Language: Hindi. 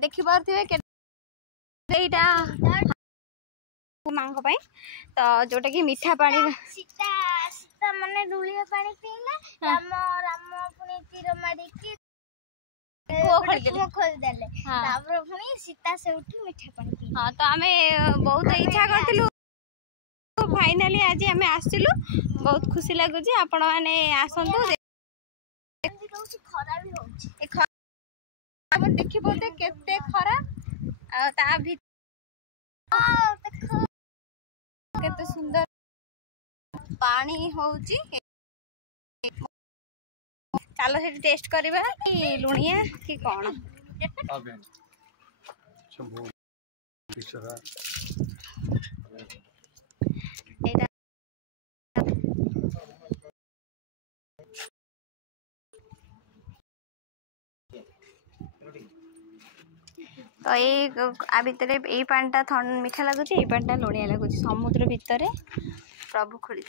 देखि पारथिबे एटा मांग पाई तो जोटा कि मीठा पानी सीता सीता माने लुलिया पानी पीला राम राम पुनी तीर मारी की खोल देले तापर पुनी सीता से उठी मीठा पानी पी। हां तो हमें बहुत इच्छा करथिलु फाइनली आज हमें आसिलु बहुत खुशी लागु छी आपण माने आसंतु खरा भी होउची हम देखि बोते केते खरा आ ता भी केते सुंदर पानी होउची चलो से टेस्ट करबा कि लुणिया कि कोन शंभू किशोरा एटा तो आ भितर यही पानीटा मीठा लगुच, ये पानीटा लुणिया लगुच। समुद्र भितर प्रभु खोली